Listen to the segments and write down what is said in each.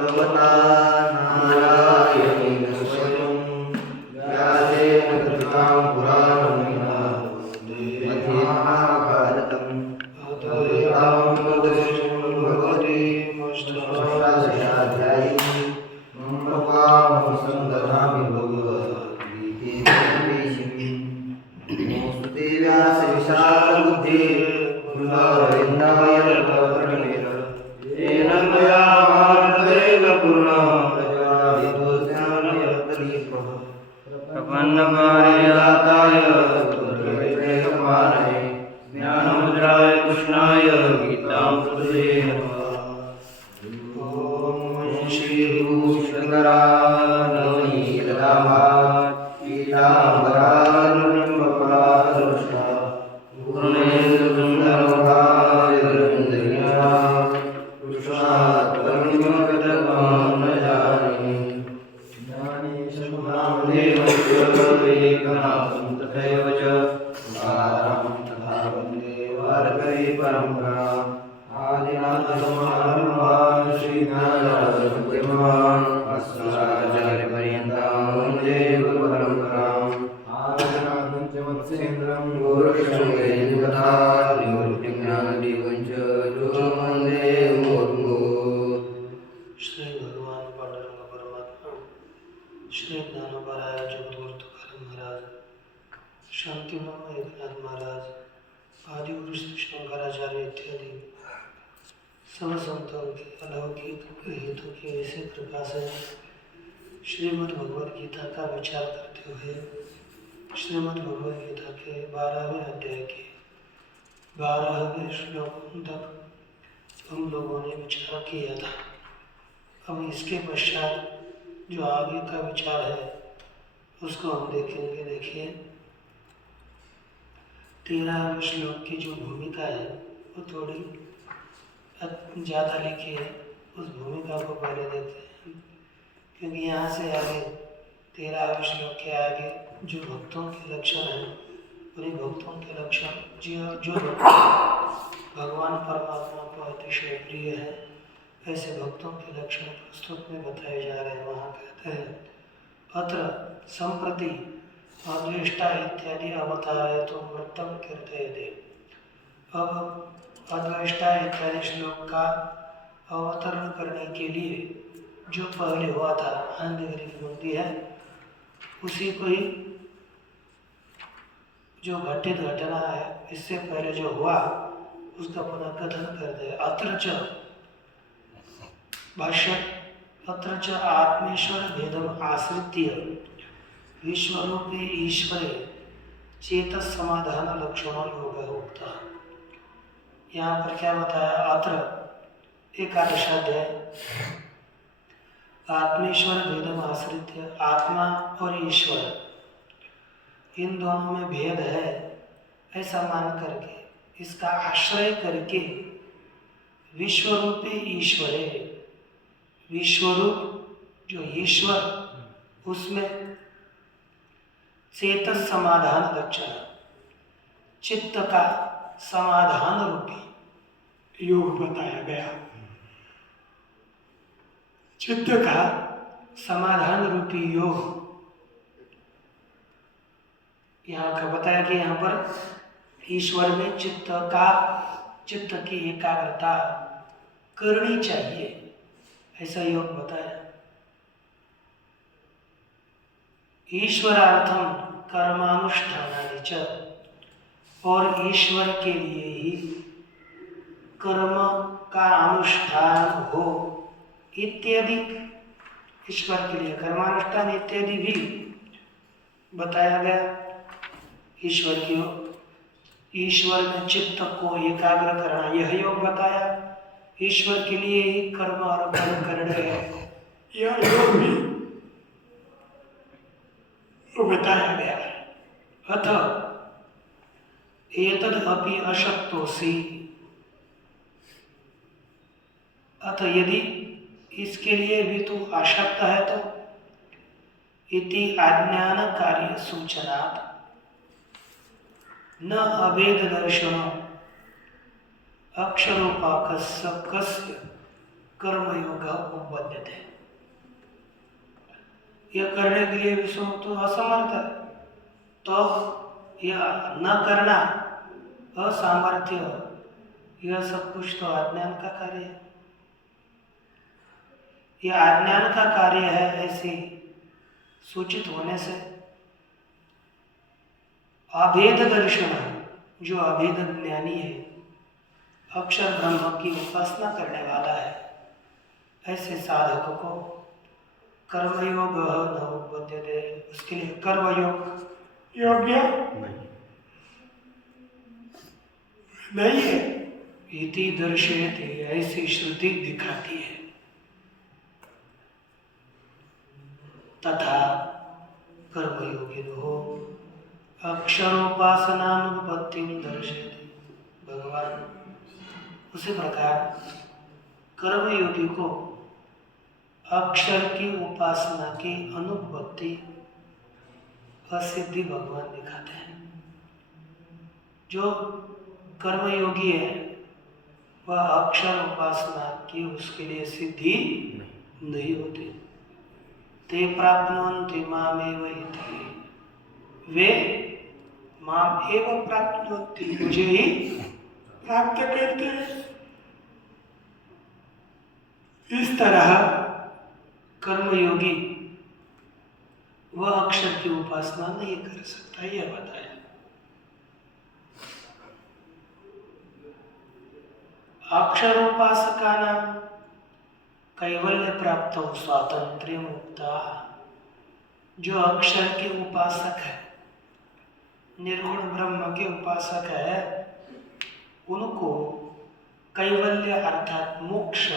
भगवता नारायणेन स्वयं व्यासेन कृतं पुराणं मध्ये महाभारतम् भगवती अष्टादशाध्यायी संदधामि भगवद्गीते नमोस्तुते व्यासविशालबुद्धे पुनरविन्दाय तवकर्णेन येन मया भारतेन पूर्णः प्रज्वालितोऽज्ञानयत्तदीपः प्रपन्नपारिजाताय तत्त्वत्रयपारये ज्ञानमुद्राय कृष्णाय गीतामृतये नमः। ॐ श्रीभूषणराजनीलरामात् पीताम्बरानुनिम्बफलाधरुष्टा पूर्णेन्दुसुन्दरमुखाय एकनाथं तथैव च तुकारां तथा वन्दे वारकरी परम्पराम् आदिनाथसमारम्भान् श्रीज्ञानराजमध्यमान् अस्मदाचार्यपर्यन्तां वन्दे गुरुपरम्पराम् आदिनाथं च मत्स्येन्द्रं गुरुशङ्करेन्द्रतथा निवृत्तिज्ञानदेवं च जो वन्दे मुहुर्मुहुः। श्री भगवान पांडुरंग परमात्मा श्री ज्ञानोबराय जगद्गुरु तुकाराम महाराज, शांतिमय एकनाथ महाराज, आदि गुरु श्री शंकराचार्य इत्यादि सब संतों की अलौकिक हेतु की ऐसे कृपा से श्रीमद् भगवद गीता का विचार करते हुए श्रीमद् भगवद गीता के 12वें अध्याय के 12वें श्लोकों तक हम लोगों ने विचार किया था। अब इसके पश्चात जो आगे का विचार है उसको हम देखेंगे। देखिए 13वें श्लोक की जो भूमिका है वो थोड़ी ज़्यादा लिखी है, उस भूमिका को पहले देखते हैं, क्योंकि यहाँ से आगे 13वें श्लोक के आगे जो भक्तों के लक्षण हैं उन्हीं भक्तों के लक्षण जो भगवान परमात्मा को अतिशय प्रिय है ऐसे भक्तों के लक्षण प्रस्तुत में बताए जा रहे हैं। वहाँ कहते हैं अत्र संप्रति अद्वेष्टा इत्यादि अवतारे तो वृत्तम कीर्तयते। अब अद्वेष्टा इत्यादि श्लोक का अवतरण करने के लिए जो पहले हुआ था आनंदगिरी की पंक्ति है उसी को ही जो घटित घटना है इससे पहले जो हुआ उसका पुनर्कथन कर दे। अत्र च भाष्य अत्र च आत्मेश्वर भेदम आश्रित्य विश्वरूपे ईश्वरे चेतस समाधान लक्षणों योग उक्ता। यहाँ पर क्या बताया? अत्र एकादशाध्याय आत्मेश्वर भेदम आश्रित्य, आत्मा और ईश्वर इन दोनों में भेद है ऐसा मान करके इसका आश्रय करके विश्वरूपे ईश्वरे, विश्वरूप जो ईश्वर उसमें चेतस समाधान लक्षण चित्त का समाधान रूपी योग बताया गया। चित्त का समाधान रूपी योग यहाँ का बताया कि यहाँ पर ईश्वर में चित्त की एकाग्रता करनी चाहिए ऐसा योग बताया। ईश्वरार्थम कर्मानुष्ठानानि च, और ईश्वर के लिए ही कर्म का अनुष्ठान हो इत्यादि, ईश्वर के लिए कर्मानुष्ठान इत्यादि भी बताया गया। ईश्वर में चित्त को एकाग्र करना यह योग बताया। ईश्वर के लिए ही कर्म अर्पण करने यह योग भी बताया गया। अतः एतद् अपि अशक्तोऽसि, अतः यदि इसके लिए भी तू अशक्त है तो इति अज्ञान कार्य सूचनात् न अवेद दर्शनो अक्षरोपाकस्य कर्मयोग उपपद्यते। यह करने के लिए विष्णु तो असमर्थ है, तो यह न करना, असामर्थ्य, यह सब कुछ तो अज्ञान का कार्य है। यह अज्ञान का कार्य है ऐसे सूचित होने से अभेद दर्शन, जो अभेद ज्ञानी है, अक्षर ब्रह्म की उपासना करने वाला है, ऐसे साधक को कर्मयोग न उपपद्यते, उसके लिए कर्मयोग योग्य नहीं है। इति दर्शयति, ऐसी श्रुति दिखाती है। तथा कर्मयोगिनो अक्षरोपासनानुपत्तिं दर्शयति। भगवान उसी प्रकार कर्मयोगी को अक्षर की उपासना की अनुपत्ति, असिद्धि भगवान दिखाते हैं। जो कर्मयोगी है वह अक्षर उपासना की उसके लिए सिद्धि नहीं होती। ते प्राप्नुवन्ति मामेव इति, वे माम एव प्राप्नुवन्ति, मुझे ही प्राप्त करते हैं। इस तरह कर्मयोगी वह अक्षर की उपासना नहीं कर सकता, यह बताया। अक्षरोपासकानां कैवल्य प्राप्त स्वातंत्र्य मुक्ता, जो अक्षर के उपासक है, निर्गुण ब्रह्म के उपासक है, उनको कैवल्य अर्थात मोक्ष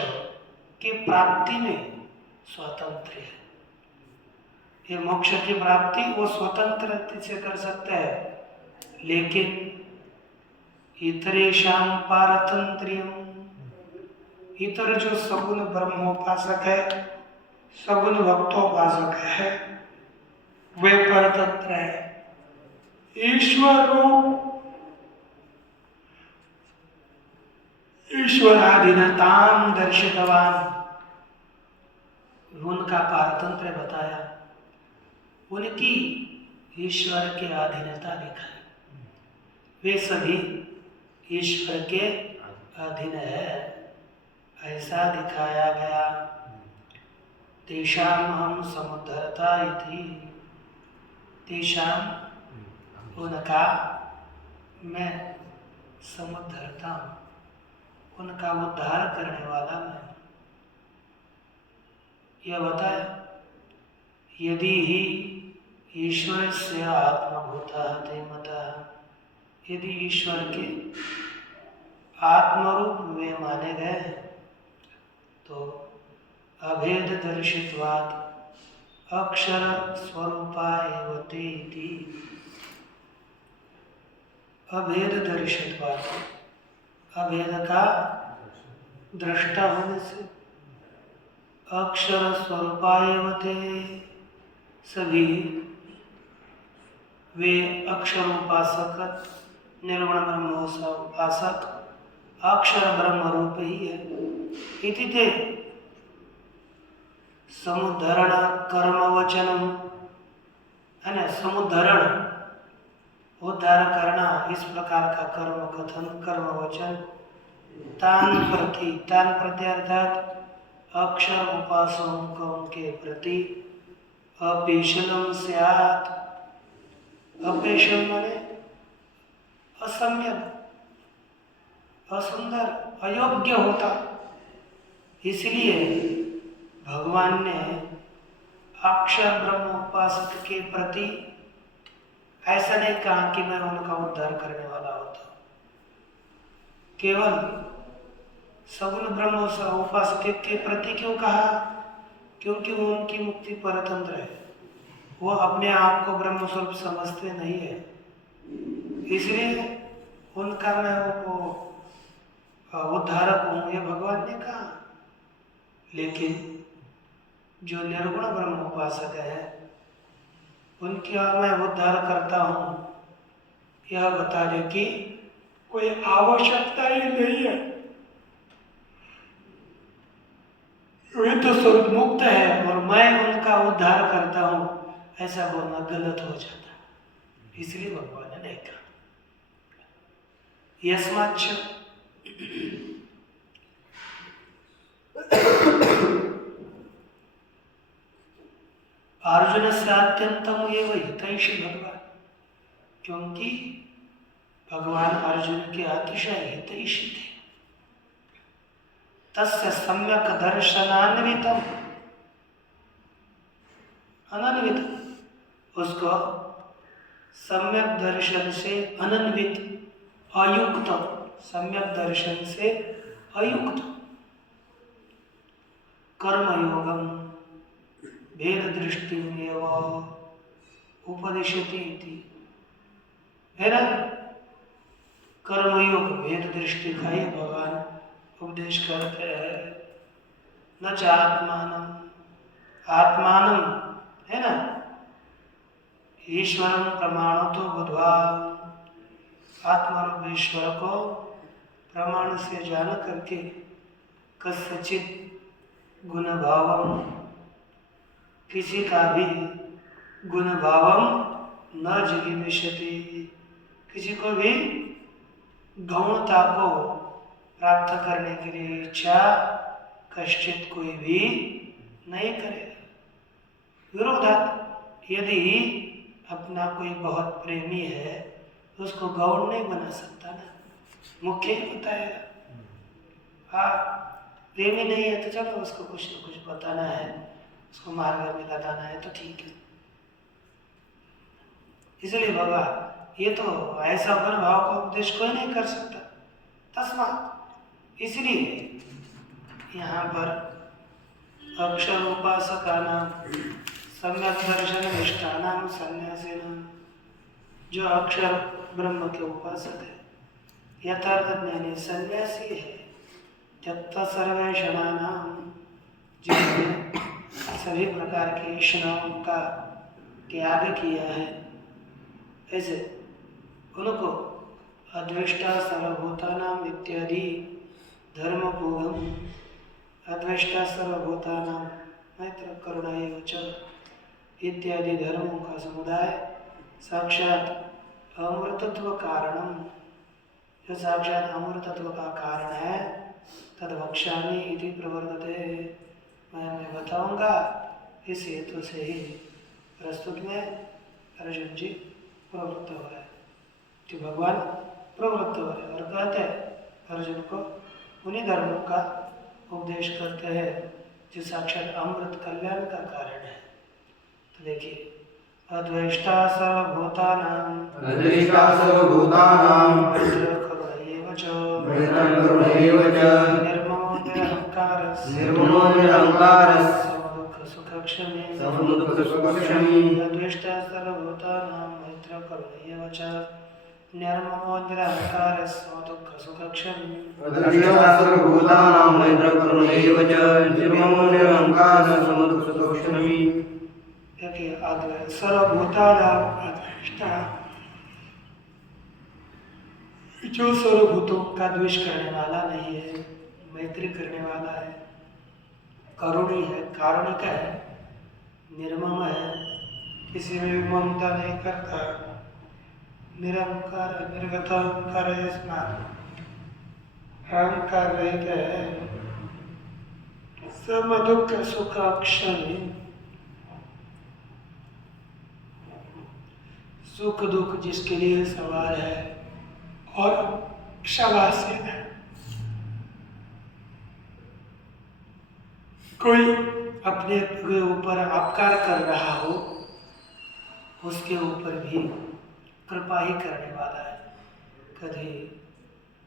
की प्राप्ति में स्वातंत्र्य है। ये मोक्ष की प्राप्ति वो स्वतंत्र से कर सकता है, लेकिन इतरेषां पारतंत्र्यम्, इतर जो सगुण ब्रह्मोपासक है, सगुण भक्तोपासक है, वे परतंत्र है। ईश्वराधीनतां दर्शितवान, उनका पारतंत्र बताया, उनकी ईश्वर के अधीनता दिखाई। वे सभी ईश्वर के अधीन है, ऐसा दिखाया गया। तेषाम हम समुद्धरता इति, तेषाम उनका, मैं समुद्धरता हूँ, उनका उद्धार करने वाला मैं। यह बताया यदि ही ईश्वर से आत्मभूता ते मतः, यदि ईश्वर के आत्मरूप वे माने गए तो अभेद दर्शित्वात् अक्षर स्वरूपा एव ते इति, अभेद दर्शित्वात्, अभेद का दृष्टा होने से, अक्षर स्वरूपा एव ते, सभी वे अक्षर उपासक, निर्गुण ब्रह्म उपासक अक्षर ब्रह्म रूप ही है। इति ते समुद्धरण कर्म वचनम, है ना, समुद्धरण उद्धार करना, इस प्रकार का कर्म कथन, कर्म वचन, तान प्रति अर्थात अक्षर उपासकों के प्रति अपेशलम स्यात्, अपेशल माने असम्यक, असुंदर, अयोग्य होता। इसलिए भगवान ने अक्षर ब्रह्म उपासक के प्रति ऐसा नहीं कहा कि मैं उनका उद्धार करने वाला होता, केवल सगुण ब्रह्म उपासक के प्रति क्यों कहा? क्योंकि वो उनकी मुक्ति परतंत्र है, वो अपने आप को ब्रह्म स्वरूप समझते नहीं है, इसलिए उनका मैं वो उद्धारक हूँ, ये भगवान ने कहा। लेकिन जो निर्गुण ब्रह्म उपासक है उनकी मैं उद्धार करता हूँ, यह बताने की कोई आवश्यकता ही नहीं है। वे तो स्वर्ग मुक्त है और मैं उनका उद्धार करता हूँ, ऐसा बोलना गलत हो जाता है। इसलिए भगवान ने नहीं कहा। यस्माच्च अर्जुन से अत्यंतम एवं हितैषी भगवान, क्योंकि भगवान अर्जुन के अतिशय हितैषी थे। तस्य सम्यक दर्शनान्वितम, अनन्वित, उसको सम्यक दर्शन से अनन्वित, अयुक्त, सम्यक दर्शन से अयुक्त, कर्मयोगम भेद दृष्टि उपदिशति इति, है ना। कर्मयोग भेद दृष्टि का ही भगवान उपदेश करते हैं। न च आत्मानम, आत्मानम, है ना, ईश्वरम प्रमाण तो बुधवा, आत्मा ईश्वर को प्रमाण से जान करके कस्यचित गुण भावम, किसी का भी गुण भावम न जिगीषति, किसी को भी गौणता को प्राप्त करने के लिए इच्छा कश्चित कोई भी नहीं करेगा। विरोधात, यदि अपना कोई बहुत प्रेमी है तो उसको गौण नहीं बना सकता ना, मुख्य ही बताएगा। हाँ, प्रेमी नहीं है तो चलो उसको कुछ न कुछ बताना है, उसको मार्ग में लगाना है तो ठीक है। इसलिए बाबा ये तो ऐसा गुण भाव का उपदेश कोई नहीं कर सकता। तस्मात्, इसलिए यहाँ पर अक्षर उपासका नाम सम्यक दर्शन निष्ठानाम संन्यासीनाम, जो अक्षर ब्रह्म के उपासक है, यथार्थ ज्ञानी सन्यासी है, त्यक्त सर्वेषणानाम, जिसने सभी प्रकार के इष्णाओं का त्याग किया है, ऐसे उनको अद्वेष्टा सर्वभूतानाम इत्यादि धर्म पूर्वम, अद्वेष्टा सर्वभूतानाम मैत्र करुणा एवं च इत्यादि धर्मों का समुदाय साक्षात अमृतत्व कारणम, जो साक्षात अमृतत्व का कारण है, तद वक्ष्यामि इति प्रवर्तते, मैं बताऊंगा, इस हेतु से ही प्रस्तुत में अर्जुन जी प्रवृत्त हो रहे, जो भगवान प्रवृत्त हो रहे और कहते हैं अर्जुन को उन्हीं धर्मों का उपदेश करते हैं जो साक्षात अमृत कल्याण का कारण है। तो देखिए, अद्वेष्टा सर्वभूतानां, अद्वेष्टा सर्वभूतानां, करुणैव च, निर्ममो निरहंकारः, समदुःखसुखक्षमी, अद्वेष्टा सर्वभूतानां मैत्रः करुणैव च, निर्ममो निरहंकारः, समदुःखसुखक्षमी, अद्वेष्टा सर्वभूतानां मैत्रः करुणैव च, निर्ममो निरहंकारः, समदुःखसुखक्षमी। देखिए, अद्वैत सर्वभूतानां अद्वेष्टा, जो सर्वभूतों का द्वेष करने वाला नहीं है, मैत्री करने वाला है, करुणी है, कारुणिक है, निर्मम है, किसी में भी ममता नहीं करता, निरंकार निर्गत अहंकार है, अहंकार रहित है, समदुःख सुख क्षमी, सुख दुख जिसके लिए सवाल है और क्षमाशील है। कोई अपने के ऊपर अपकार कर रहा हो, उसके ऊपर भी कृपा ही करने वाला है, कभी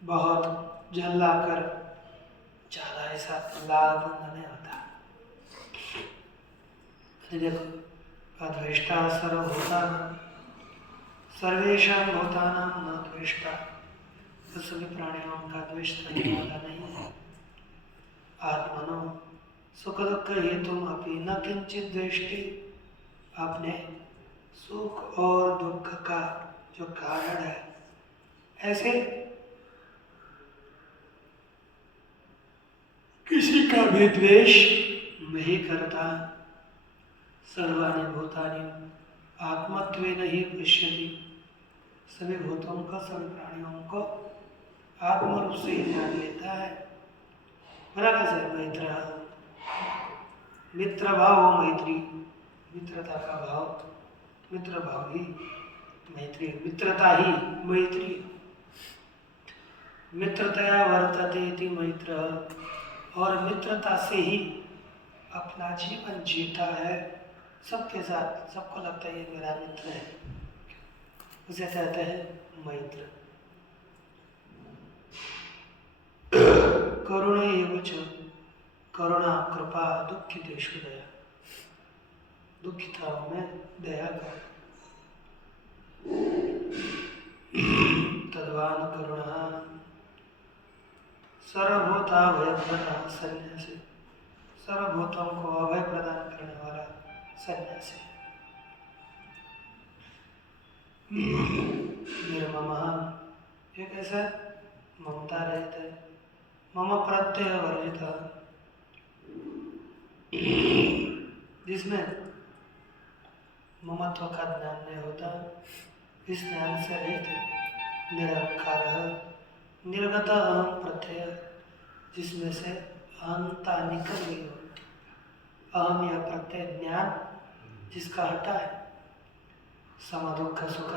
बहुत झल्ला कर ज़्यादा ऐसा लाभ नहीं होता। देखो, अद्वेष्टा सर्वभूतानां, सर्वेषां भूतानां न द्वेष्टा, तो सभी प्राणियों का द्वेष करने वाला नहीं है। आत्मनो सुख दुख हेतु अपि न किंचित द्वेष्टि, अपने सुख और दुख का जो कारण है, ऐसे किसी का भी द्वेष मैं ही करता सर्वाणि भूतानि आत्मत्वेन ही पश्यति। सभी भूतों का, सभी प्राणियों को आत्म रूप से ही ध्यान लेता है। बना कैसे? मैत्र, मित्र भाव मैत्री, मित्रता का भाव, मित्र भाव ही मैत्री, मित्रता ही मैत्री। मित्रतया वर्तते इति मैत्र, और मित्रता से ही अपना जीवन जीता है। सबके साथ, सबको लगता है ये मेरा मित्र है, उसे कहते हैं मैत्र। करुणे एव च, करुणा कृपा दुखितेषु दया, दुखिताओं में दया कर। तद्वान करुणा सर्वभूताभय प्रदान सन्यासी, सर्वभूतों को अभय प्रदान करने वाला सन्यासी। निर्ममः, ये कैसा? ममता रहित है। मम प्रत्यय वर्जित, जिसमें ममत्व का ज्ञान नहीं होता, इस ज्ञान से रहित है। निरहंकार, निर्गत अहम प्रत्यय, जिसमें से अहंता निकल गई हो। अहम या प्रत्यय ज्ञान जिसका हटा है। सम दुख सुख,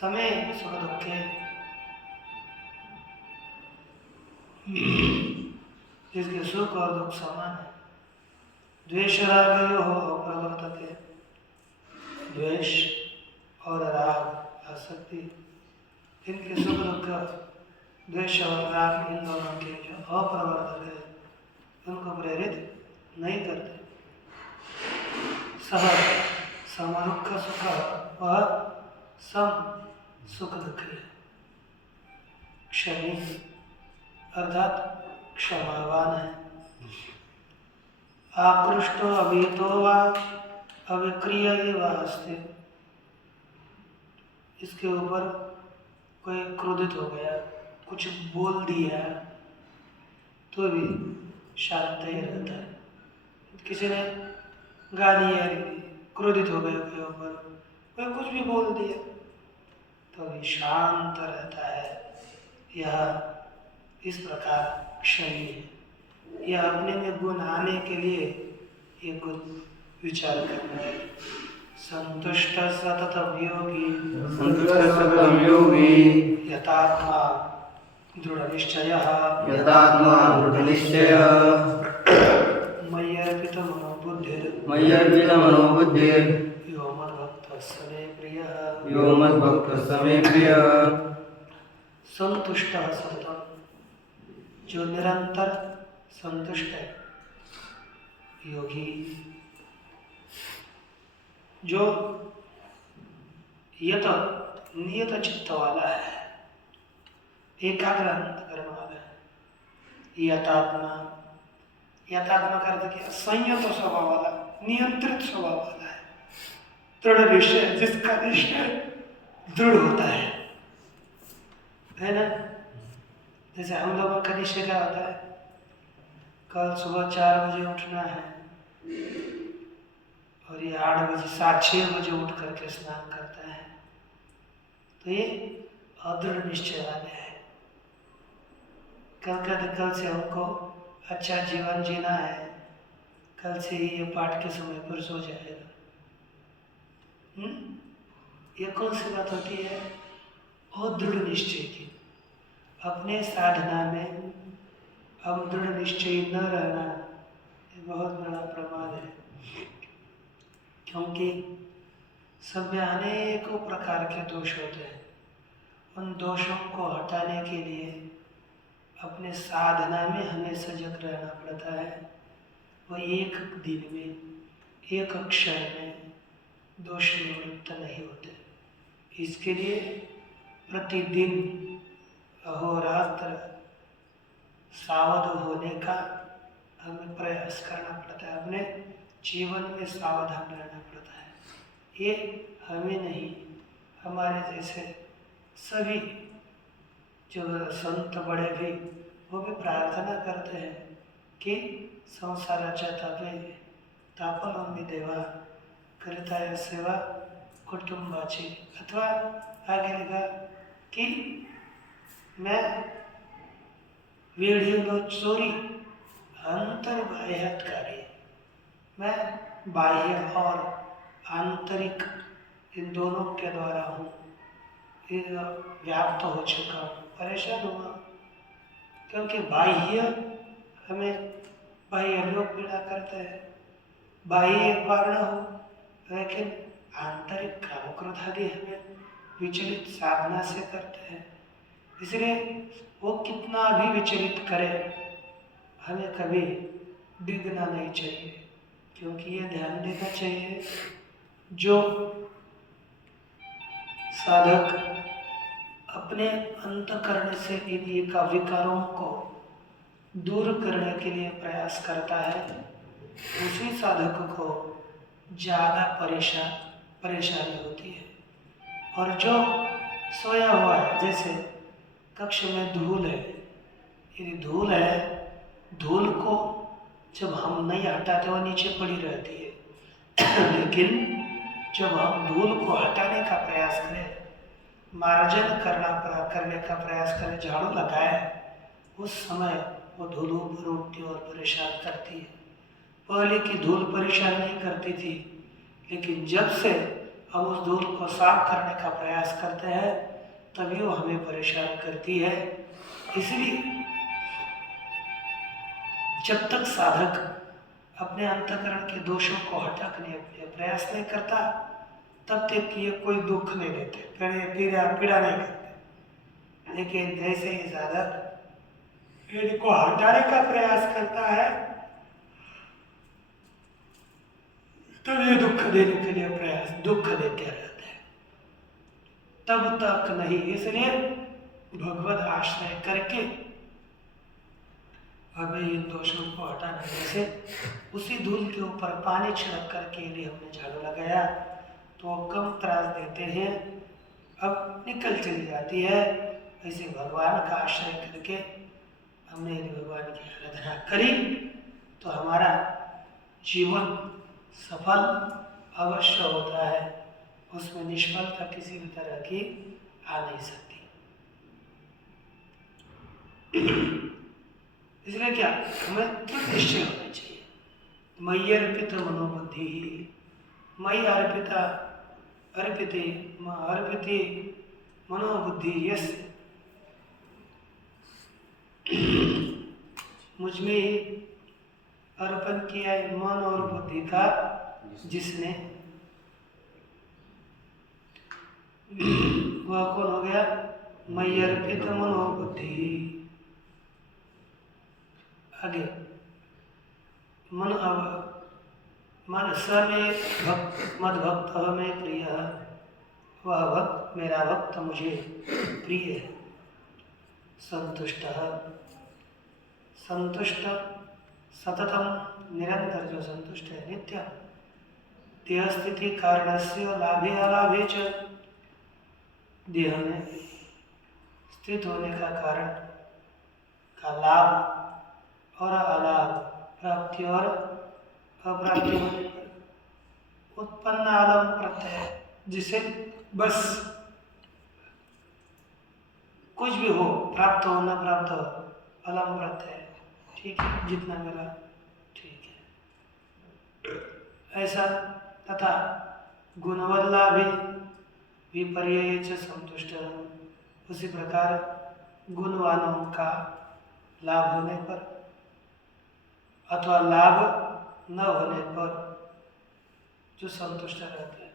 समय सुख दुखे, जिसके सुख और दुख समान है। द्वेष रागयो हो अप्रवर्तते, द्वेष और राग आसक्ति, इनके सुख दुख, द्वेष और राग, इन दोनों के जो अप्रवर्तक है, उनको प्रेरित नहीं करते। सह सम दुख सुख, वह सम सुख दुख है। क्षमी अर्थात क्षमावान है। आकृष्टो अभीतो वा अविक्रिय एव अस्ति, इसके ऊपर कोई क्रोधित हो गया, कुछ बोल दिया तो भी शांत ही रहता है। किसी ने गाली या क्रोधित हो गया कोई ऊपर, कोई कुछ भी बोल दिया तो भी शांत रहता है। यह इस प्रकार क्षयी है। यह अपने में गुण आने के लिए ये गुण विचार करना है। संतुष्ट सततम योगी, संतुष्ट सततम योगी, यतात्मा दृढ़ निश्चयः, यतात्मा दृढ़ निश्चयः, मय्यर्पित मनोबुद्धिर्, मय्यर्पित मनोबुद्धिर्, यो मद्भक्तः स मे प्रियः, यो मद्भक्तः स मे प्रियः। संतुष्ट सततम, जो निरंतर संतुष्ट है। योगी, जो यत नियत चित्त वाला है, एकाग्र अंतकरण वाला है। यतात्मा, यतात्मा का अर्थ क्या? संयत स्वभाव वाला, नियंत्रित स्वभाव वाला है। दृढ़ निश्चय, जिसका निश्चय दृढ़ होता है ना? जैसे हम लोगों का निश्चय क्या होता है? कल सुबह 4 बजे उठना है और ये 8 बजे 7-6 बजे उठ करके स्नान करता है, तो ये अदृढ़ निश्चय वाले हैं। कल से हमको अच्छा जीवन जीना है, कल से ही ये पाठ के समय पर सो जाएगा। ये कौन सी बात होती है? अदृढ़ निश्चय की। अपने साधना में हम दृढ़ निश्चयी न रहना, ये बहुत बड़ा प्रमाद है। क्योंकि सब में अनेकों प्रकार के दोष होते हैं। उन दोषों को हटाने के लिए अपने साधना में हमें सजग रहना पड़ता है। वो एक दिन में, एक क्षण में दोष निवृत्त नहीं होते। इसके लिए प्रतिदिन अहोरात्र सावध होने का हमें प्रयास करना पड़ता है। अपने जीवन में सावधान रहना पड़ता है। ये हमें नहीं, हमारे जैसे सभी जो संत बड़े भी, वो भी प्रार्थना करते हैं की संसाराच्या तापाला देवा करिता सेवा कुटुंबाची, अथवा आगे लिखा कि मैं वेढ़ियों चोरी अंतर बाह्यकारी, मैं बाह्य और आंतरिक इन दोनों के द्वारा हूँ व्याप्त हो चुका हूँ, परेशान हुआ। क्योंकि बाह्य हमें बाह्य लोग पीड़ा करते हैं, बाह्य एक बार न हो, लेकिन आंतरिक काम क्रोध आदि हमें विचलित साधना से करते हैं। इसलिए वो कितना भी विचलित करे, हमें कभी डिगना नहीं चाहिए, क्योंकि ये ध्यान देना चाहिए जो साधक अपने अंतःकरण से इन का विकारों को दूर करने के लिए प्रयास करता है, उसी साधक को ज़्यादा परेशानी होती है। और जो सोया हुआ है, जैसे कक्ष में धूल है, यदि धूल है, धूल को जब हम नहीं हटाते वो नीचे पड़ी रहती है लेकिन जब हम धूल को हटाने का प्रयास करें, मार्जन करने का प्रयास करें, झाड़ू लगाए, उस समय वो धूल ऊपर उठती और परेशान करती है। पहले की धूल परेशान नहीं करती थी, लेकिन जब से हम उस धूल को साफ करने का प्रयास करते हैं तभी वो हमें परेशान करती है। इसलिए जब तक साधक अपने अंतःकरण के दोषों को हटाने के लिए प्रयास नहीं करता, तब तक ये कोई दुख नहीं देते, पीड़ा नहीं करते। लेकिन जैसे ही साधक इनको हटाने का प्रयास करता है, तब ये दुख देने के लिए दुख देते रहते हैं, तब तक नहीं। इसलिए भगवत आश्रय करके हमें इन दोषों को हटाना, जैसे उसी धूल के ऊपर पानी छिड़क करके यदि हमने झाड़ू लगाया तो वो कम त्रास देते हैं, अब निकल चली जाती है। ऐसे भगवान का आश्रय करके हमने यदि भगवान की आराधना करी तो हमारा जीवन सफल अवश्य होता है, उसमें निष्फलता किसी भी तरह की आ नहीं सकती। इसलिए क्या हमें दृढ़ निश्चय होना चाहिए, मयि अर्पित मनोबुद्धि, मयि अर्पिते मनोबुद्धि, यस्य मुझ में ही अर्पण किया है मन और बुद्धि का, जिसने, वह कौन हो गया? मयि अर्पित मनोबुद्धि। आगे मन स में मद भक्त में प्रिय, वह भक्त मेरा भक्त मुझे प्रिय है। संतुष्ट सततम निरंतर, जो संतुष्ट है, नित्य देह स्थिति कारणस्य लाभे अलाभे च, देह में स्थित होने का कारण का लाभ और अलाभ, प्राप्ति और अप्राप्ति होने पर उत्पन्न आलम प्रत्यय, जिसे बस कुछ भी हो, प्राप्त हो न प्राप्त हो, अलम प्रत्यय, ठीक है, जितना मिला ठीक है, ऐसा। तथा गुणवल्लाभे विपर्यय च संतुष्ट, उसी प्रकार गुणवानों का लाभ होने पर अथवा लाभ न होने पर जो संतुष्ट रहते हैं,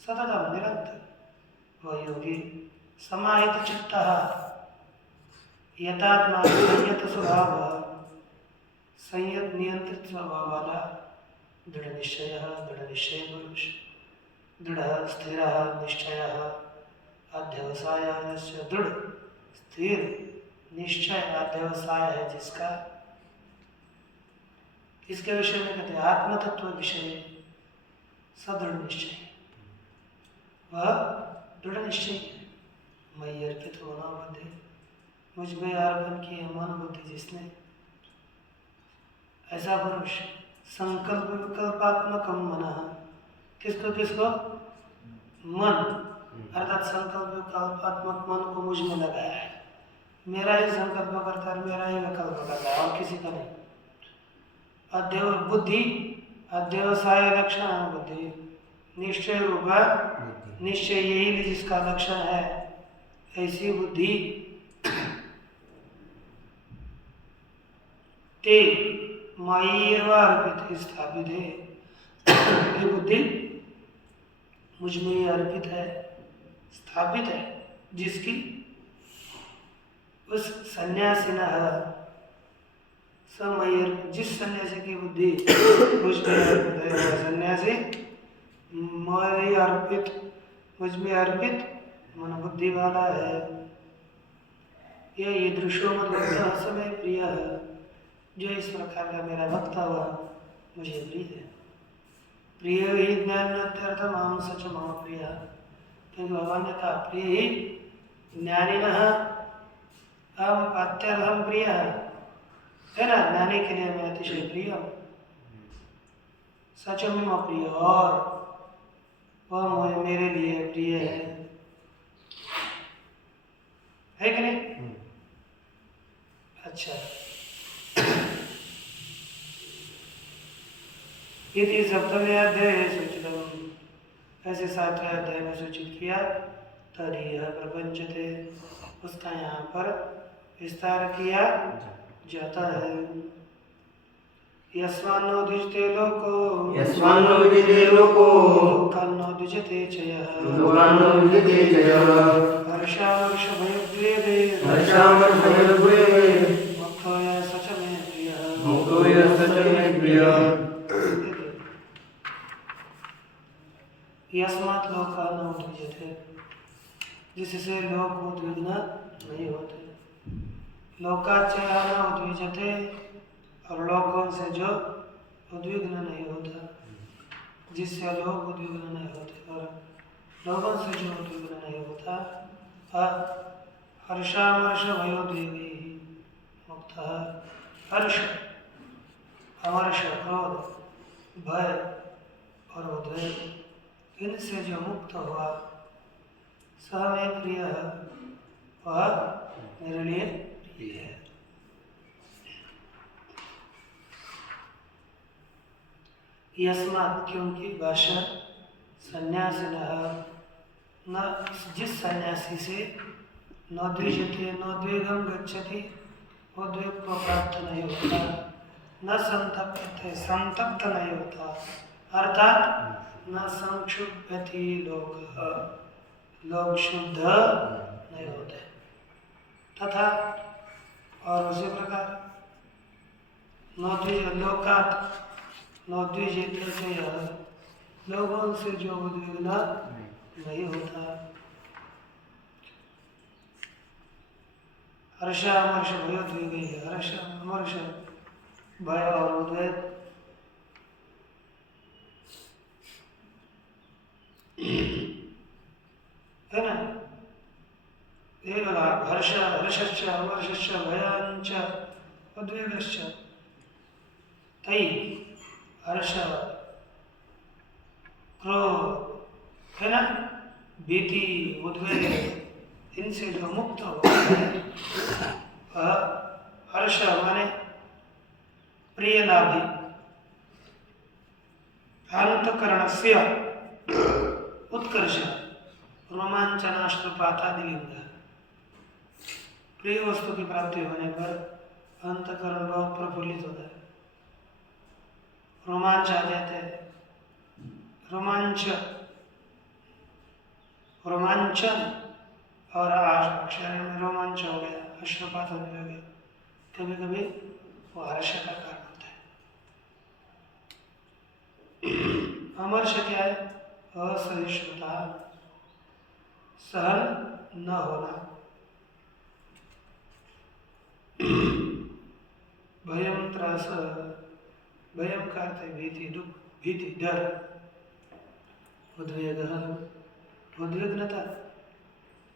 सततम निरंतर, वह योगी समाहित चित्तः यथात्मा संयत स्वभाव, संयत नियंत्रित स्वभाव वाला दृढ़ निश्चय पुरुष, दृढ़ स्थिर निश्चय अध्यवसाय, दृढ़ स्थिर निश्चय अध्यवसाय है जिसका, इसके विषय में कहते हैं आत्म तत्व विषय सदृढ़ निश्चय, वह दृढ़ निश्चय है। मयि अर्पित मनोबुद्धि, मुझ में अर्पण किए मन बुद्धि जिसने, ऐसा पुरुष संकल्प विकल्पात्मकम मनः, किसको किसको? मन, अर्थात संकल्प विकल्पात्मक मन को मुझ में लगाया है। मेरा ही संकल्प करता है, मेरा ही विकल्प करता है, और किसी का नहीं। अध्यव बुद्धि, अध्यवसाय लक्षण बुद्धि, निश्चय रूपा निश्चय, यही जिसका लक्षण है, ऐसी बुद्धि ते मयि एव अर्पित स्थापित है। ये बुद्धि मुझ में ही अर्पित है, स्थापित है, जिसकी उस सन्यासी न समय, जिस सन्यासी की बुद्धि मुझ में अर्पित है, वह सन्यासी मयि अर्पित, मुझ में अर्पित मन बुद्धि वाला है। यह ईदृशो मद्भक्तः स मे प्रियः, जो इस प्रकार का मेरा भक्त हुआ मुझे प्रिय है। प्रिय ही ज्ञानात्यर्थम अहं स च मम प्रियः, क्योंकि भगवान ने कहा प्रिय ही ज्ञानिनः अहम् अत्यर्थम प्रिय है ना, ज्ञानी के लिए मैं अतिशय प्रिय हूँ। सच में मम प्रिय, और वह मेरे लिए प्रिय है कि नहीं? अच्छा, यदि सप्तमे अध्याय सूचितम, ऐसे 7वें अध्याय में सूचित किया, तरी यह प्रपंच थे, उसका यहाँ पर विस्तार किया जाता है। यस्मान्नो द्विजते लोको, यस्मान्नो विद्यते लोको, लोकान्नो द्विजते च यः, लोकान्नो विद्यते च यः, हर्षामर्षभयग्रीवे, हर्षामर्षभयग्रीवे, मुक्तो यः स च मे प्रियः, मुक्तो यः स च मे प्रियः। यस्मात् लोकान् उद्विजते, जिससे लोक उद्विग्न नहीं होते। लोकाच्चयः न उद्विजते, और लोकों से जो उद्विग्न नहीं होता, जिससे लोग उद्विग्न नहीं होते, और लोगों से जो उद्विग्न नहीं होता, हर्षामर्ष भयोद्वेगी मुक्तः। हर्ष, अमर्ष, क्रोध, भय और उद्वेग, इनसे जो मुक्त हुआ, सह मे प्रिय, वह मेरे लिए प्रिय है। यस्मात्, क्योंकि भाषा सन्यासिनः, न जिस सन्यासी से न द्विजते नोद्वेगम गच्छति, उद्वेग को प्राप्त नहीं होता, न संतप्यते, संतप्त नहीं होता, अर्थात न संक्षुब्धति लोक, लोग शुद्ध नहीं होते। तथा और उसी प्रकार लोकात नोद्विजेते च यः, लोगों से जो उद्विग्न नहीं होता। हर्षामर्ष भयोद्वेगी, हर्ष अमर्ष भय और उद्वेग, है ना? एक हर्ष, हर्षश्च अमर्षश्च भयांच उद्वेगश्च, तै हर्ष, क्रोध, है ना, भीति, उद्वेग, इनसे जो मुक्त होता है, वह हर्ष माने प्रिय लाभी, अंतकरणस्य उत्कर्ष, रोमांचनाश्रुपातादिलिंग, प्रिय वस्तु की प्राप्ति होने पर अंतकरण बहुत प्रफुल्लित होता है, रोमांच आ जाते हैं, रोमांच, रोमांचन, और शरीर में रोमांच हो गया, अश्रुपात होने लगे, कभी कभी वो हर्ष का कारण होता है। अमर्ष क्या है? असहिष्णुता, सहन न होना। भयम त्रास, भयम का अर्थ है भीति, दुख, भीति, डर, उद्वेग, उद्विग्नता,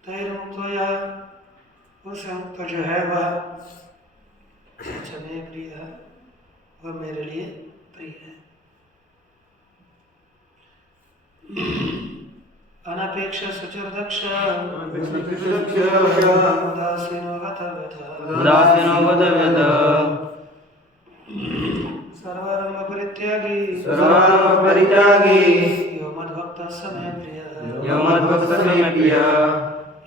तैर्मुक्तो यः, उससे मुक्त जो है वह मे प्रिय, वह मेरे लिए प्रिय है। अनपेक्ष सुचिर्दक्ष उदासीनो गतव्यथ सर्वारंभ परित्यागी यो मद्भक्तः स मे प्रियः।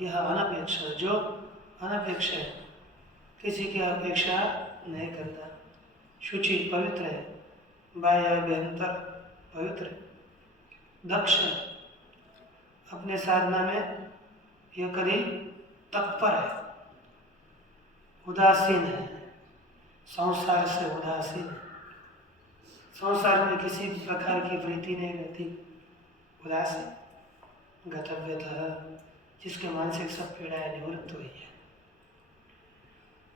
यह अनपेक्ष जो अनपेक्ष है, किसी की अपेक्षा नहीं करता, शुचि पवित्र है, बाह्य अभ्यंतर पवित्र है, दक्ष अपने साधना में यह कभी तत्पर है, उदासीन है, संसार से उदासीन है, संसार में किसी भी प्रकार की प्रीति नहीं रहती, उदासीन गतव्यतः जिसके मानसिक सब पीड़ाएं निवृत्त हुई है।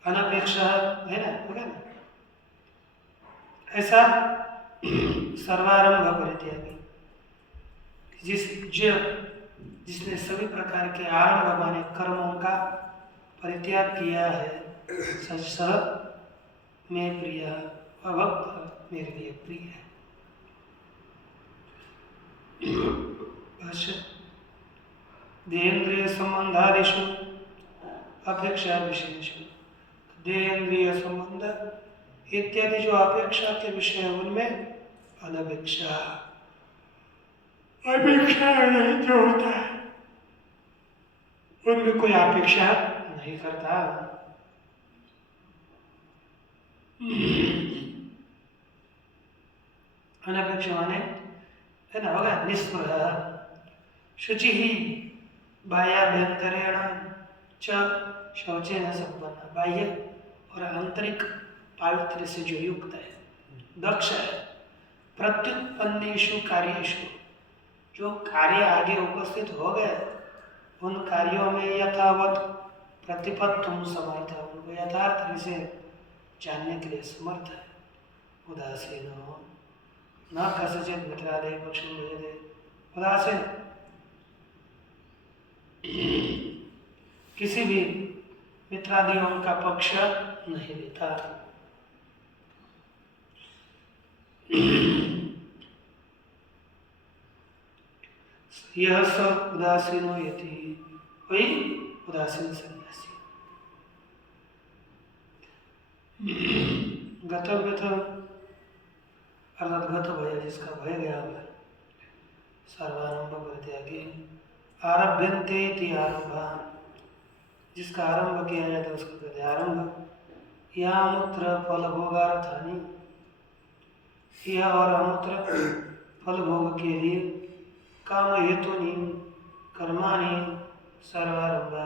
अनपेक्ष है ना, होगा ना ऐसा सर्वारंभ परित्यागी, जिसने सभी प्रकार के आरंभ माने कर्मों का परित्याग किया है, सह में प्रिय, भक्त मेरे लिए प्रिय है। देहेंद्रिय संबंधादिषु अपेक्षा विशेषु, देहेंद्रिय संबंध इत्यादि जो अपेक्षा के विषय है उनमें अनपेक्षा नहीं जो होता है उनमें कोई अपेक्षा नहीं करता। अनपेक्ष माने है ना, होगा निस्पृह शुचि ही बाह्याभ्यंतरेण च शौचेन संपन्न, बाह्य और आंतरिक पावित्र्य से जो युक्त है, दक्ष है, प्रत्युत्पन्नेषु कार्येषु जो कार्य आगे उपस्थित हो गए उन कार्यों में यथावत प्रतिपत्तुम समर्थ, उनको यथार्थ से जानने के लिए समर्थ है। उदासीन हो न कस्यचित् मित्रादय पक्षं भजते, उदासीन किसी भी मित्रादियों का पक्ष नहीं लेता। यह सब उदासीनो यति, वही उदासीन सन्यासी। गतव्यथ अर्थात गत भय, जिसका भय गया हुआ है, सर्वारंभ परित्यागी, आरभ्यन्ते इति आरंभा, जिसका आरंभ किया जाता है उसको कहते हैं आरंभ। यह मूत्र फल भोगार्थानि, यह और अमूत्र फल भोग के लिए काम हेतुनि कर्माणि सर्वारंभा,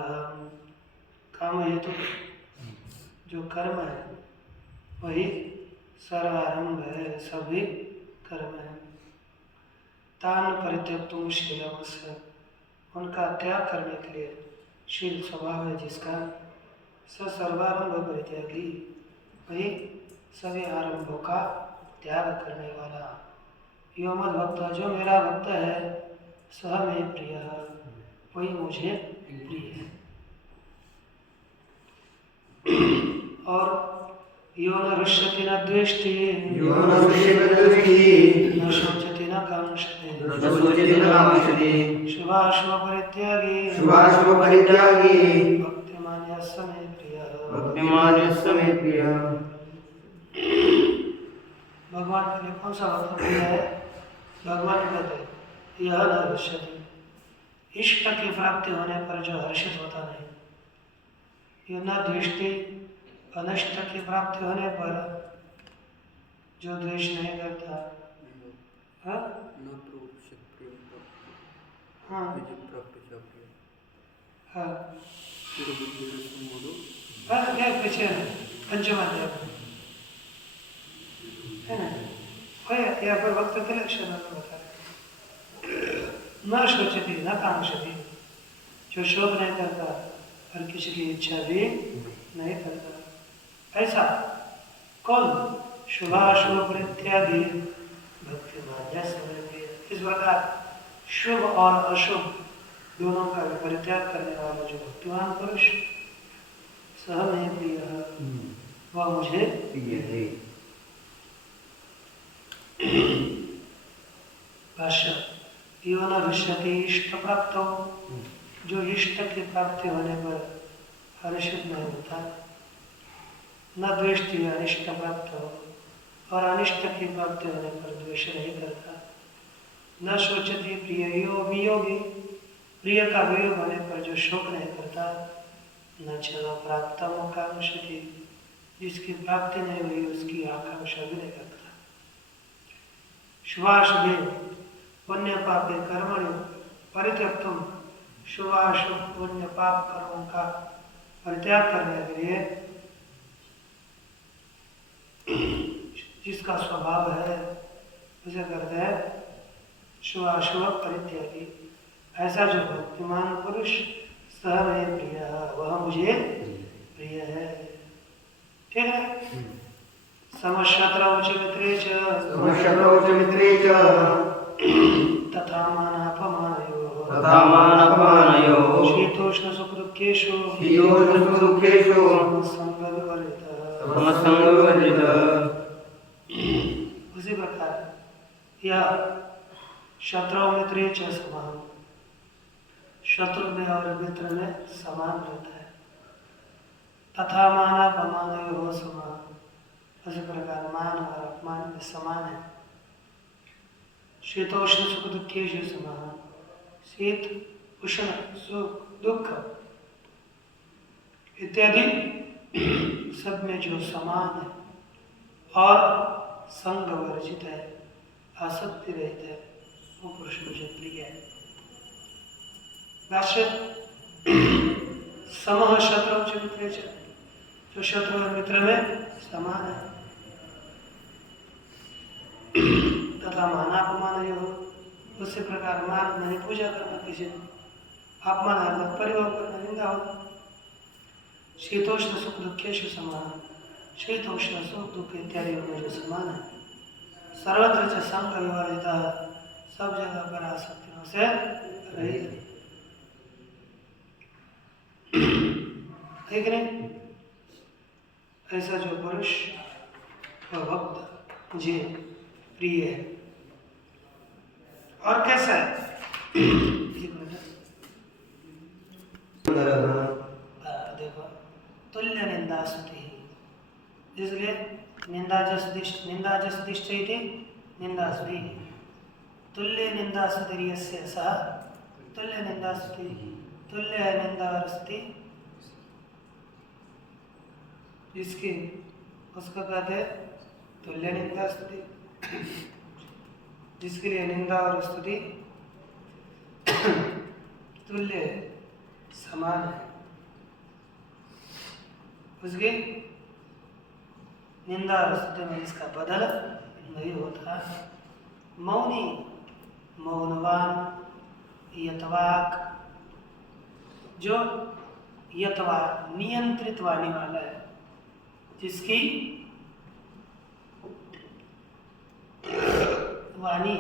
काम हेतु जो कर्म है वही सर्वारंभ है, सभी कर्म है। तान परित्यक्तुम शीलमस्य, उनका त्याग करने के लिए शील स्वभाव है जिसका, स सर्वारंभ परित्यागी, वही सभी आरंभों का त्याग करने वाला। यो मद भक्त, जो मेरा भक्त है, सह में प्रिय, वही मुझे प्रिय है। और यो न रुष्यति न द्वेष्टि, न शोचति न कांक्षति, शुभाशुभ परित्यागी, भक्तिमान यस्य मे प्रिय। भगवान के लिए कौन सा भक्त प्रिय है? भगवान कहते हैं यह न रुष्यति, इष्ट की प्राप्ति होने पर जो हर्षित होता नहीं, यह न द्वेष्टि, अनिष्ट की प्राप्ति होने पर जो द्वेष नहीं करता। हाँ हाँ हाँ क्या पीछे पंचमाध्याय है ना, यहाँ पर वक्त के लक्षण बता रहे, न शोचती न कांक्षती, जो शोक नहीं करता और किसी की इच्छा भी नहीं करता, ऐसा कौन? शुभाशुभ परित्यागी भक्तिमान यस्य मे प्रिय। इस प्रकार शुभ और अशुभ दोनों का परित्याग करने वाला जो भक्तिमान पुरुष, सह में प्रिय, वह मुझे प्रिय है। भाष्य यो न हृष्यति इष्ट प्राप्त हो, जो इष्ट की प्राप्ति होने पर हर्षित नहीं होता, न द्वेष्टि अनिष्ट प्राप्त हो, और अनिष्ट की प्राप्ति होने पर द्वेष नहीं करता, न शोचति प्रिय यो वियोगी, प्रिय का वियोग होने पर जो शोक नहीं करता, न च प्राप्तम कांक्षति, जिसकी प्राप्ति नहीं हुई उसकी आकांक्षा भी नहीं करता। शुभाशुभे पुण्य पापे कर्मणि परित्यक्तुम, शुभाशुभ पुण्य पाप कर्मों का परित्याग करने के लिए जिसका स्वभाव है उसे करते हैं शुभाशुभ परित्यागी। ऐसा जो भक्तिमान पुरुष सह में प्रिय, वह मुझे प्रिय है। ठीक है। समशत्रौ च मित्रे च तथा मानापमानयोः शीतोष्ण सुखदुःखेषु समसंगविवर्जितः। उसी प्रकार यह शत्रु मित्रे च समान, शत्रु में और मित्र में समान रहता है। तथा मानापमानयोः समान, उसी प्रकार मान और अपमान में समान है। शीतोष्ण सुख दुखेषु समान, शीत उष्ण सुख दुख इत्यादि सब में जो समान है और संग वर्जित है, आसक्ति रहित है, वो पुरुष मुझे प्रिय है। भाष्य समः शत्रौ च मित्रे च, जो शत्रु और मित्र में समान है। तथा मानापमानयोः, उसी प्रकार मान नहीं पूजा करना किसी को, अपमान अर्थात परिभव करना, निंदा होना। शीतोष्ण सुख दुखेषु समान, शीतोष्ण सुख दुख इत्यादि में जो समान है। सर्वत्र च संग विवर्जितः, सब जगह पर आसक्तियों से रहित। ठीक नहीं? ऐसा जो पुरुष व भक्त मुझे प्रिय है। और कैसा है? एक मिनट देखो, तुल्य निंदा स्तुति, इसलिए निंदा जस दिष्ट इति निंदा स्तुति, तुल्य निंदा स्तुति यस्य सः तुल्य निंदा स्तुति, तुल्य निंदा और स्तुति जिसकी उसको कहते हैं तुल्य निंदा स्तुति, जिसके लिए निंदा और स्तुति तुल्य समान है, उसकी निंदा और स्तुति में इसका बदल नहीं होता। मौनी, मौनवान, यतवाक, जो यतवाक नियंत्रित वाणी वाला है, जिसकी वाणी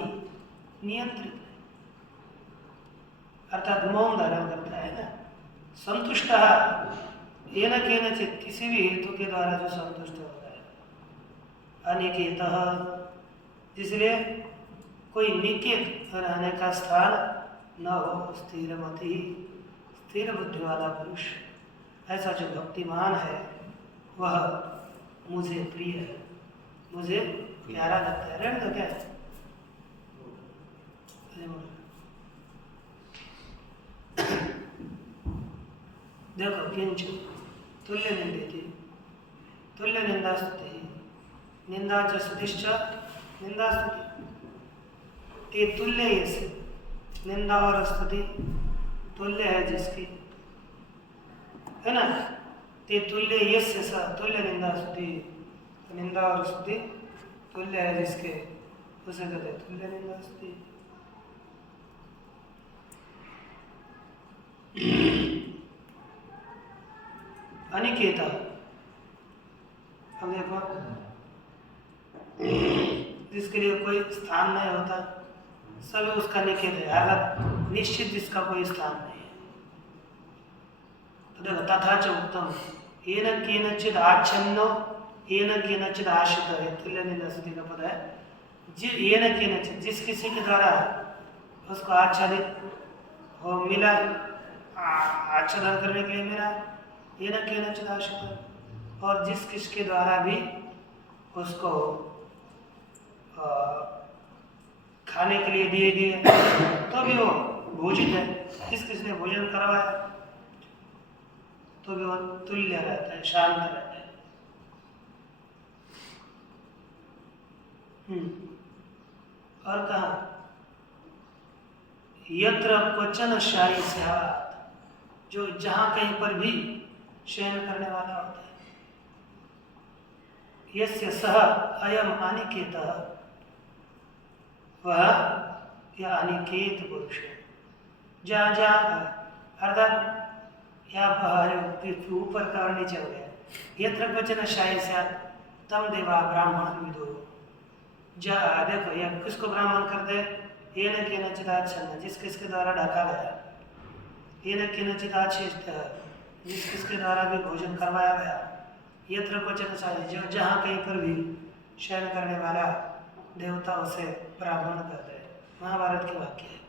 नियंत्रित है, अर्थात मौन धारण करता है ना। संतुष्ट येन केनचित्, किसी भी हेतु के द्वारा जो संतुष्ट होता है। अनिकेतः, इसलिए कोई निकेत रहने का स्थान न हो। स्थिरमति, स्थिर बुद्धि वाला पुरुष, ऐसा जो भक्तिमान है वह मुझे प्रिय है, मुझे प्यारा लगता है। रहने दो क्या है? देखो, किंच तुल्य निंदेति, तुल्य निंदा स्तुति, निंदा च स्तुतिश्च निंदा स्तुति, ते तुल्य यस्य, निंदा और स्तुति तुल्य है जिसकी, है ना। ते तुल्य यस्य स तुल्य निंदा स्तुति, निंदा और स्तुति तुल्य है जिसके, उसे कहते हैं तुल्य निंदा स्तुति। अनिकेता, अब देखो, जिसके लिए कोई स्थान नहीं होता, सब उसका निकेत है, हालत निश्चित जिसका कोई स्थान नहीं है। तो देखो, तथा च उत्तम येन केनचित् आच्छन्नो येन केनचित् आश्रितः, तुल्य निंदा स्तुति का पद है। ये न कहना चाहिए जिस किसी के द्वारा उसको आच्छादित हो मिला, आच्छादन करने के लिए मिला, ये न कहना चाहिए आवश्यक। और जिस किसके द्वारा भी उसको खाने के लिए दिए तो भी वो भोजित है, किसने भोजन करवाया तो भी वो तुल्य रहता है, शांत रहता है। और कहा यत्र क्वचन शाही स्यात्, जो जहां कहीं पर भी शयन करने वाला होता है, यस्य सह अयम अनिकेतः, वह यह अनिकेत पुरुष है। जहाँ जहाँ अर्थात यहाँ ऊपर का और नीचे हो गया, यत्र क्वचन शाही स्यात् तम देवा ब्राह्मण विदो। देखो यह किसको ब्राह्मण कर दे, ये न कहना चिदाच्छन्न, जिस किसके द्वारा ढका गया, ये न कहना चिदाच्छिष्ट, जिस किसके द्वारा भी भोजन करवाया गया। यत्र क्वचन शाही, जो जहाँ कहीं पर भी शयन करने वाला देवता उसे ब्राह्मण कहते हैं। महाभारत के वाक्य है।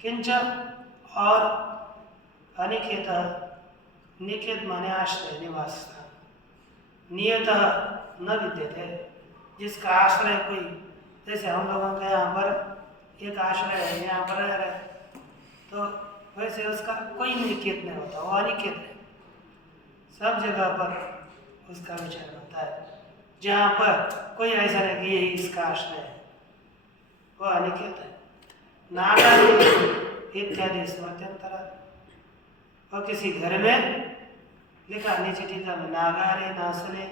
किंच और अनिकेत, निकेत माने आश्रय, निवास स्थान। नियत न विद्यते, जिसका आश्रय कोई, जैसे हम लोगों का यहाँ पर एक आश्रय है, यहाँ पर रह रहे, तो वैसे उसका कोई निकेत नहीं होता, वो अनिकेत है। सब जगह पर उसका विचरण होता है। जहाँ पर कोई ऐसा नहीं कि यही इसका आश्रय है, वो अनिकेत है। नागादि इत्यादि स्मृत्यंतरा, और किसी घर में लिखा नीचे टीका में, नागारे नासने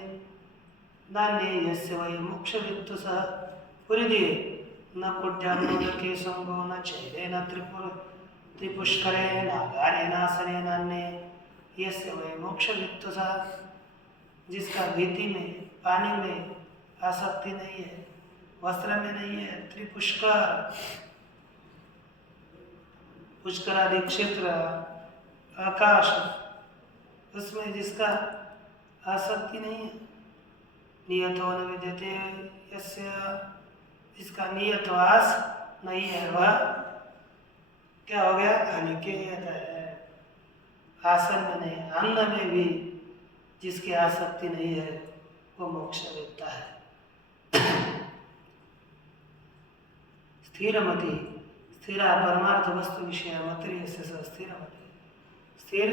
नान्ये यस्य वै मोक्ष वित्तु सह पुरिदिये न कुड्यान्नोदके संगो न चैले न त्रिपुष्करे नागारे नासने नान्ये यस्य वै मोक्ष वित्तु सह, जिसका भीति में, पानी में आसक्ति नहीं है, वस्त्र में नहीं है, त्रिपुष्कर, पुष्करादि क्षेत्र, आकाश, उसमें जिसका आसक्ति नहीं है। नियतो न विद्यते यस्य, जिसका नियतवास नहीं है, वह क्या हो गया, अनिकेत है। आसन में नहीं, अन्न में भी जिसकी आसक्ति नहीं है, वो मोक्ष देता है। स्थिरमति, स्थिरा परमार्थ वस्तु विषय मति से स्थिरमति, स्थिर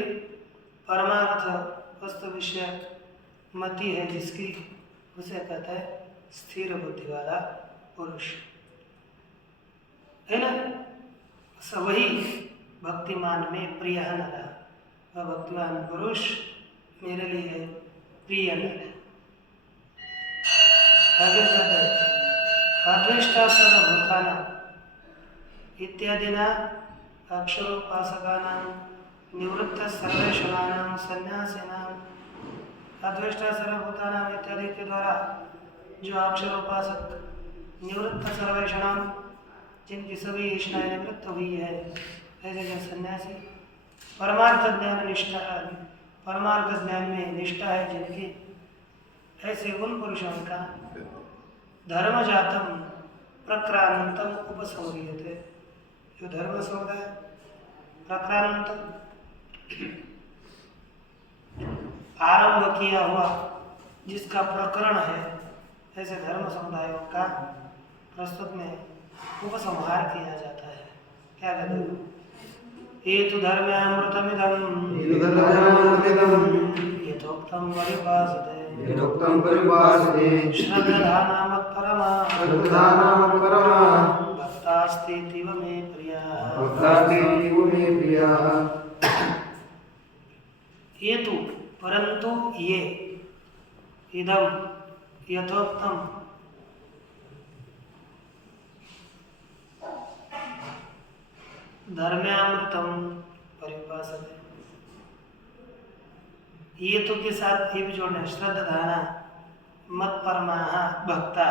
परमार्थ वस्तु विषय मति है जिसकी, उसे कहता है स्थिर बुद्धि वाला पुरुष, है ना। सब वही भक्तिमान में प्रिय न रहा, वह भक्तिमान पुरुष मेरे लिए प्रिय न है। आगे कहते हैं अद्वेष्टा सर्वभूतानां इत्यादिना अक्षरोपासकानां निवृत्त सर्वेषणानां सन्यासिनां, अद्वेष्टा सर्वभूतानां इत्यादि के द्वारा जो अक्षरोपासक निवृत्त सर्वेषणां, जिनकी सभी इच्छाएं निवृत्त हुई है, ऐसे जो सन्यासी, परमार्थ ज्ञान निष्ठा, परमार्थ ज्ञान में निष्ठा है जिनकी, ऐसे उन पुरुषों का धर्म जातम प्रक्रांतम उपसंहरियते, जो धर्म समुदाय प्रक्रांत आरंभ किया हुआ जिसका प्रकरण है, ऐसे धर्म समुदायों का प्रस्तुत में उपसंहार किया जाता है। क्या कहते हैं, ये तो धर्मामृतमिदं यथोक्तं परिभाषते श्रद्धाना मत्परमा भक्तास्तीव मे प्रिया। ये तो परंतु ये इदम यथोक्तम, धर्मामृतम परिभाषते, ये तो के साथ ये भी जोड़ना, श्रद्धाना मत्परमाः भक्ता,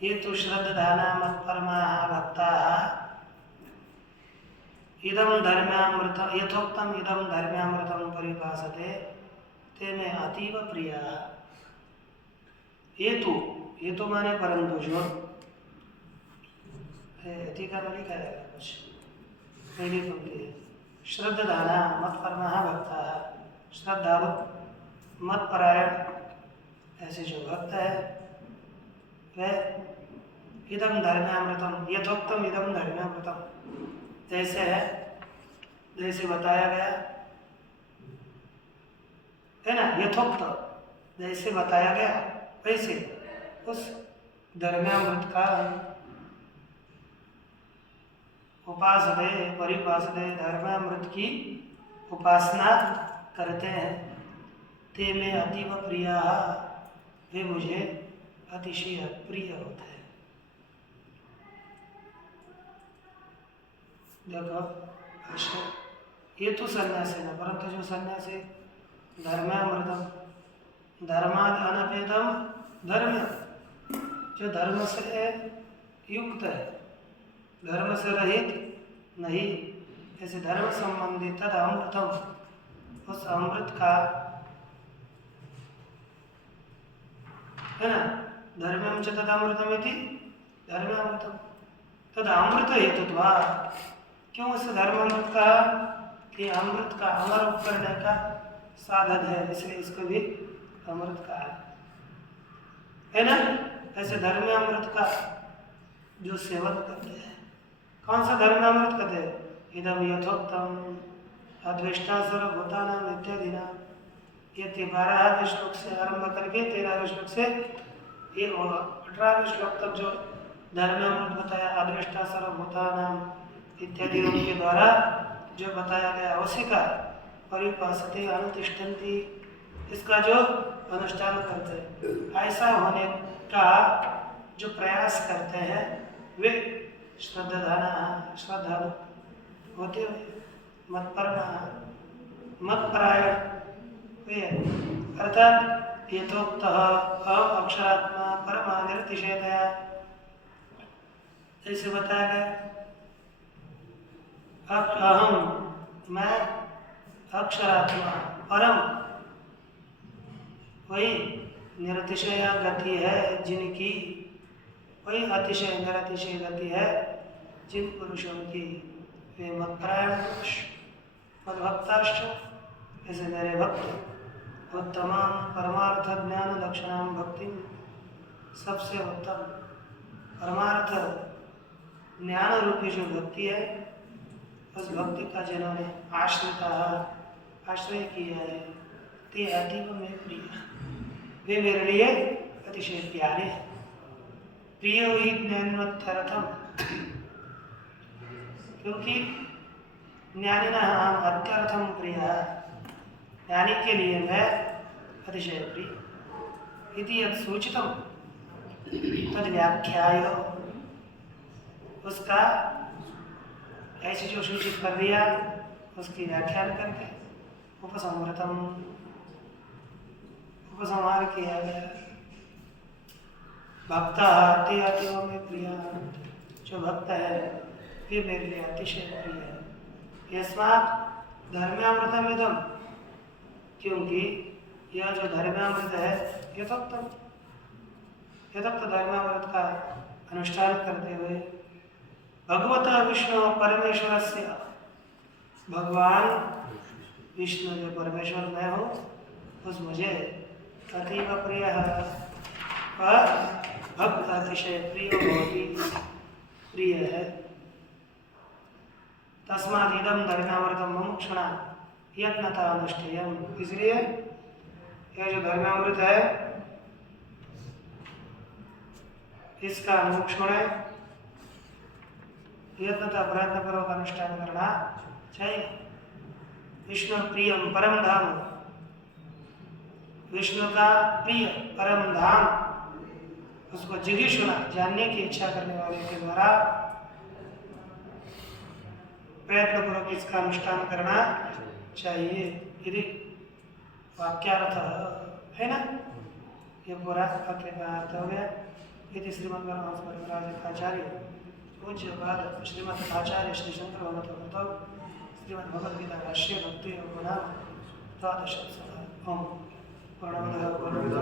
ये तो श्रद्धाना मत्परमाः भक्ता इदम धर्मामृतम यथोक्तम इदम धर्मामृतम परिभाषते ते में अतीव प्रिया। ये तो ये तो माने परंतु जो टीका में लिखा है कुछ पहली पंक्ति है, श्रद्धाना मत्परमः भक्तः, श्रद्धालु मत्परायण ऐसे जो भक्त है वह इदम धर्म्यामृतम यथोक्तम इदम धर्म्यामृतम जैसे है, जैसे बताया गया है ना, यथोक्त जैसे बताया गया वैसे उस धर्म्यामृत का उपासते परिपासते धर्मामृत की उपासना करते हैं। ते में अतीव प्रिया, वे मुझे अतिशय प्रिय होते हैं। देखो अच्छा, ये तो सन्यासी ना, परंतु जो सन्यासी धर्मामृतम धर्माद अनपेदम धर्म, जो धर्म से युक्त है, धर्म से रहित नहीं, ऐसे धर्म संबंधी तद अमृतम, उस अमृत का है ना, धर्मम च तद अमृतम इति धर्मामृतम तद अमृत हेतुत्वा, क्यों उस धर्मामृत का कि अमृत का अमर करने का साधन है, इसलिए इसको भी अमृत का है ना। ऐसे धर्मामृत का जो सेवन करते हैं, कौन सा धर्मामृत कहते हैं, इदम यथोक्तम अद्वेष्टा सर्वभूतानां इत्यादि नाम, ये 12वें श्लोक से आरंभ करके 13वें श्लोक से ये 18वें श्लोक तक जो धर्मामृत बताया, अद्वेष्टा सर्वभूतानां इत्यादि उनके द्वारा जो बताया गया उसी का परिपासते अनुतिष्ठन्ति, इसका जो अनुष्ठान करते हैं, ऐसा होने का जो प्रयास करते हैं वे श्रद्धाना श्रद्धालु होते हुए मत्परमा मत्परायण वे, अर्थात यथोक्त अक्षरात्मा परमा निर्तिषेधया, जैसे बताया गया अहम मैं अक्षरात्मा परम, वही निरतिशय गति है जिनकी, वही अतिशय निरतिशय गति है जिन पुरुषों की, वे मत्परायण पुरुष मद्भक्ताश्च, ऐसे मेरे भक्त उत्तमां परमार्थ ज्ञान लक्षणां भक्ति, सबसे उत्तम परमार्थ ज्ञान रूपी जो भक्ति है, उस भक्ति का जिन्होंने आश्रय किया है, ते अतीव में प्रिय, वे मेरे लिए अतिशय प्यारे हैं। प्रिय ही ज्ञानवत्थर्थम, क्योंकि ज्ञानिना अत्यर्थम प्रिय, ज्ञानी के लिए मैं अतिशय प्रिय। इति यत् सूचितम तद व्याख्याय, उसका ऐसे जो सूचित कर दिया उसकी व्याख्यान करके उपसंहृतम उपसंहार किया गया। भक्ता ते अतीव में प्रिय, जो भक्त है वे मेरे लिए अतिशय प्रिय है। यस्मात् धर्मामृतम इदम, क्योंकि यह जो धर्मामृत है यथोक्त धर्मामृत का अनुष्ठान करते हुए भगवता विष्णु परमेश्वरस्य, भगवान विष्णु जो परमेश्वर मैं हूँ उस मुझे अतीव प्रिय है, और भक्त अतिशय प्रिय बहुत ही प्रिय है। तस्मात् इदं धर्मामृतम मुमुक्षुणा यत्नता अनुष्ठेयम्, इसलिए यह जो धर्मामृत है इसका मुमुक्षुण यत्नता प्रयत्न पूर्वक अनुष्ठान करना चाहिए। विष्णु प्रियम परम धाम, विष्णु का प्रिय परम धाम, उसको जिज्ञासुना जानने की इच्छा करने वाले के द्वारा प्रयत्न पूर्वक इसका अनुष्ठान करना चाहिए। यदि वाक्यार्थ है ना, ये पूरा वाक्य का अर्थ हो गया। यदि श्रीमद् आचार्य पूज्यपाद श्रीमद् आचार्य श्री शंकर भगवत श्रीमद् भगवद गीता भाष्य भक्ति योग नाम द्वादश। ओम। परमः परमः